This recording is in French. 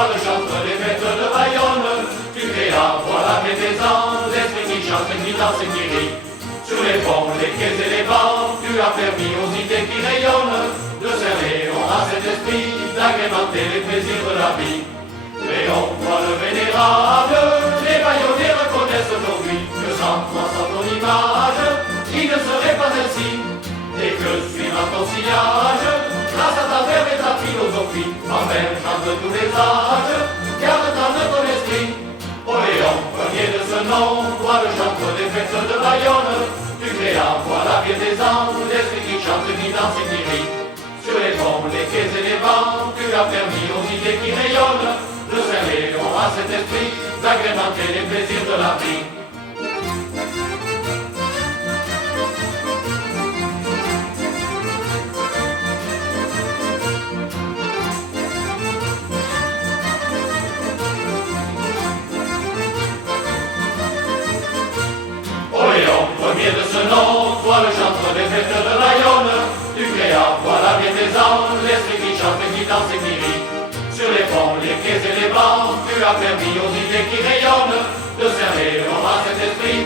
toi le chantre des fêtes de Bayonne. Tu créas, voilà tes ans, l'esprit qui chante, qui danse et qui rit. Sur les ponts, les quais et les bancs, tu as permis aux idées qui rayonnent de servir à cet esprit, d'agrémenter les plaisirs de la vie. Léon, toi le vénérable, les Bayonnais reconnaissent aujourd'hui que sans toi, sans ton image, il ne serait pas ainsi. Et que suivant ton sillage, grâce à ta verve et ta philosophie, envergeant de tous les âges, garde dans ton esprit. Ô Léon, premier de ce nom, toi le chantre des fêtes de Bayonne, tu créas, voilà bien des ans, l'esprit qui chante, qui danse et qui rit. Sur les ponts, les quais et les bancs, tu as permis aux idées qui rayonnent de servir à cet esprit, d'agrémenter les plaisirs de la vie. Premier de ce nom, toi le chantre des fêtes de Bayonne, tu créas, voilà bien des ans, l'esprit qui chante, qui danse et qui rit. Sur les ponts, les quais et les bancs, tu as permis aux idées qui rayonnent de servir à cet esprit,